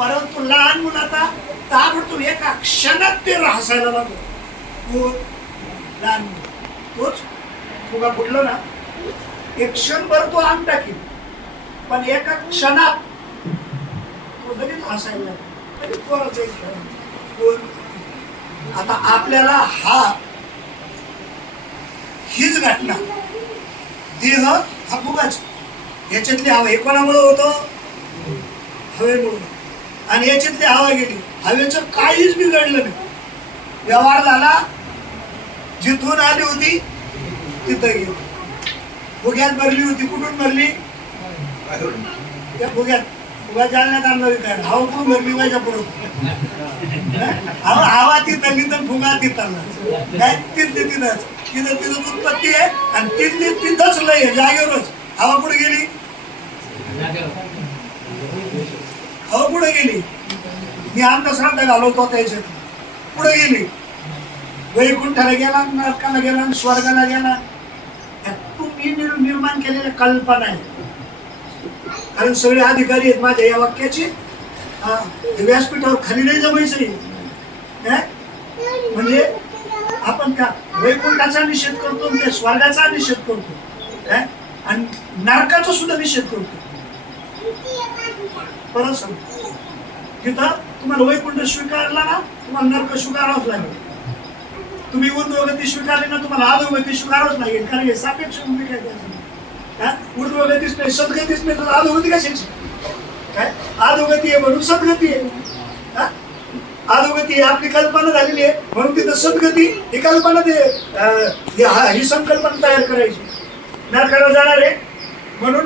परंतु लहान मुलं आता ताबडतोब एका क्षणात ते हसायला लागलो. लहान मुलं. तोच फुगा फुटलो ना. एक क्षणभर तो आम टाकील पण एका क्षणात तो लगेच हसायला लागला. म्हणजे आता आपल्याला हा हीच घटना. देह हा फुगाच. याच्यातली हवा हे कोणामुळे होतं. हवेमुळे. आणि याच्यातली हवा गेली. हवेचं काहीच बिघडलं नाही. व्यवहार झाला. जिथून आली होती तिथं गेली. भुग्यात भरली होती. कुठून भरली? त्या फुग्यात. फुगा जालन्यात आणला विकायला हवा कुठून भरली? पाहिजे पुढं हवा हवा तिथं तिथं फुगा तिथं. काय? तिथं. तिथंच तिथं तिथं उत्पत्ती आहे. आणि तिथली तिथंच लय जागेवरच. हवा कुठे गेली? अहो पुढे गेली. मी अंधश्रद्धा घालवतो त्याच्यात. पुढे गेली. वैकुंठाला गेला नरकाला गेला आणि स्वर्गाला गेला. तुम्ही निर्माण केलेल्या कल्पना आहे कारण सगळे अधिकारी आहेत माझ्या या वाक्याचे. व्यासपीठावर खाली नाही जमायचं. म्हणजे आपण त्या वैकुंठाचा निषेध करतो त्या स्वर्गाचा निषेध करतो. आणि नरकाचा सुद्धा निषेध करतो. परत सांग. तिथं तुम्हाला वैकुंठ स्वीकारला ना? तुम्हाला नरक स्वीकारावंच लागेल. तुम्ही ऊर्ध्वगती स्वीकारली ना तुम्हाला अधोगती स्वीकारावंच लागेल. कारण हे सापेक्ष भूमिका काय त्याची. ऊर्ध्वगतीच नाही सद्गतीच नाही तर अधोगती कशाची? काय? अधोगती आहे म्हणून सद्गती आहे. हा? अधोगती ही आपली कल्पना झालेली आहे. म्हणून तिथं सद्गती ही कल्पना ते ही संकल्पना तयार करायची. नरकाला जाणार आहे. म्हणून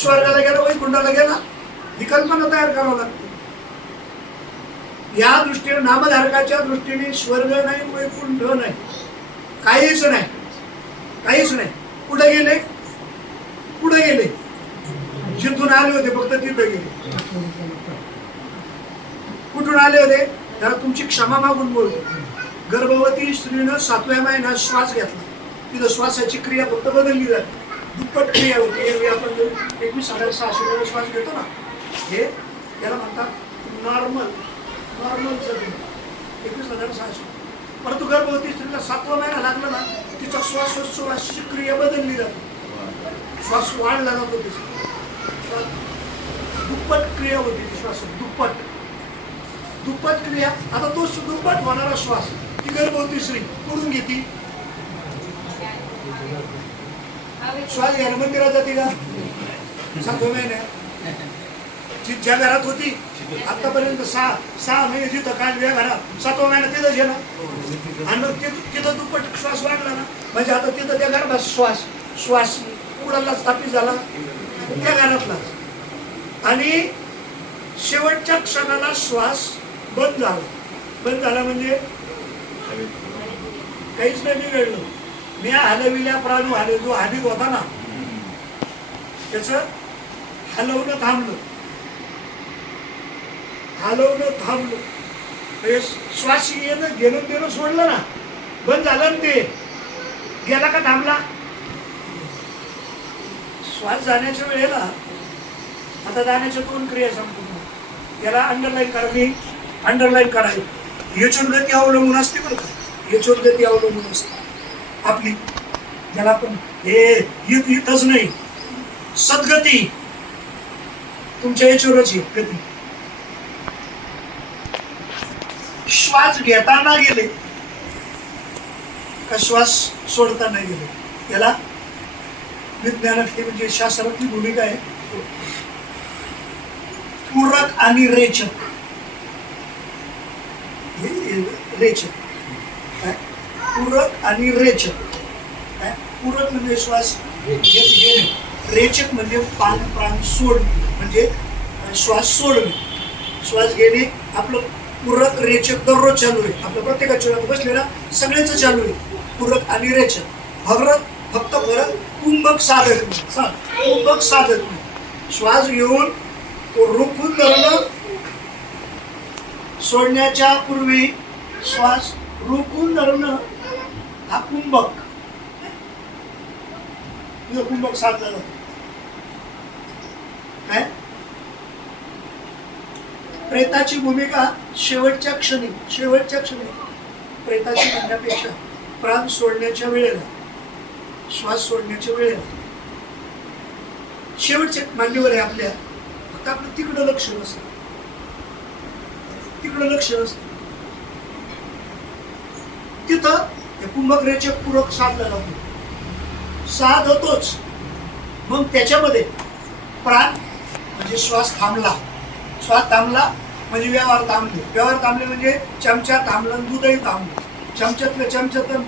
स्वर्गाला गेला वैकुंठाला गेला ही कल्पना तयार करावं लागते. या दृष्टीने नामधारकाच्या दृष्टीने स्वर्ग नाही वैकुंठ नाही. काहीच नाही. काहीच नाही. कुठे गेले? कुठे गेले? जिथून आले होते फक्त तिथं गेले. कुठून आले होते? त्याला तुमची क्षमा मागून बोलतो. गर्भवती स्त्रीनं सातव्या महिन्यात श्वास घेतला. तिथं श्वासाची क्रिया फक्त बदलली जाते. दुप्पट क्रिया होती. एरवी आपण एकवीस हजार सहाशे श्वास घेतो ना हे याला म्हणतात नॉर्मल नॉर्मल एकवीस हजार सहाशे. परंतु गर्भवती स्त्रीला सातवा महिना लागला ना तिचा श्वासोच्छवासाची क्रिया बदलली जाते. श्वास वाढला जातो तिचा. दुप्पट क्रिया होती ती दुप्पट. दुप्पट क्रिया आता तो दुप्पट होणारा श्वास ती गर्भवती स्त्री करून घेती? श्वास घ्यायला मंदिरात जाते का? सातव्या महिन्यात जी ज्या घरात होती आतापर्यंत सहा सहा महिने जिथं काय या घरात सातवा महिना तिथं गेला. आणि तिथं तिथं दुप्पट श्वास वाढला ना म्हणजे आता तिथं त्या घरात श्वास श्वास कुणाला स्थापित झाला. त्या घरातला. आणि शेवटच्या क्षणाला श्वास बंद झाला. बंद झाला म्हणजे काहीच नाही बिघडलं. मी हलविल्या प्राणू हले जो हानीत होता ना त्याच हलवणं थांबलं. हलवणं थांबलं. श्वास येणं घेणं देणं सोडलं ना. बंद झालं ना ते. गेला का थांबला? श्वास जाण्याच्या वेळेला आता जाण्याच्या दोन क्रिया संपूर्ण. याला अंडरलाईन करा. अंडरलाईन करावी याच्यावर गती अवलंबून असते बरं का? याच्यावर गती अवलंबून असते. आपली. ज्याला आपण हे इत- इथंच नाही. सद्गती. तुमच्या याच्यावरच आहे गती. श्वास घेताना गेले. का श्वास सोडताना गेले? याला विज्ञानातली म्हणजे शास्त्रातली भूमिका आहे. पूरक आणि रेचक. रेचक. पूरक आणि रेचक. पूरक म्हणजे श्वास घेणे. रेचक म्हणजे पान प्राण सोडणे. म्हणजे श्वास सोडणे. श्वास घेणे आपलं पूरक रेचक दररोज चालू आहे. आपलं प्रत्येकाच्या बसलेला सगळ्याच चालू आहे. पूरक आणि रेचक. फरक फक्त फरक कुंभक साधक. नाही. कुंभक साधक. नाही. श्वास घेऊन तो रोखून धरणं. सोडण्याच्या पूर्वी श्वास रोखून धरणं. हा कुंभक. तुझं कुंभक साथ झालं काय प्रेताची भूमिका शेवटच्या क्षणी शेवटच्या क्षणी. प्रेताची म्हणण्यापेक्षा प्राण सोडण्याच्या वेळेला श्वास सोडण्याच्या वेळेला. शेवटचे मान्यवर आहे आपल्या. फक्त आपलं तिकडं लक्ष नसतं. तिकडं लक्ष नसतं. तिथं हे कुंभग्रहाचे पूरक साधला जातो साध होतोच. मग त्याच्यामध्ये प्राण म्हणजे श्वास थांबला. श्वास थांबला म्हणजे व्यवहार थांबले. व्यवहार थांबले म्हणजे चमचा थांबला दूधही थांबलं. चमच्यातलं चमच्यातलं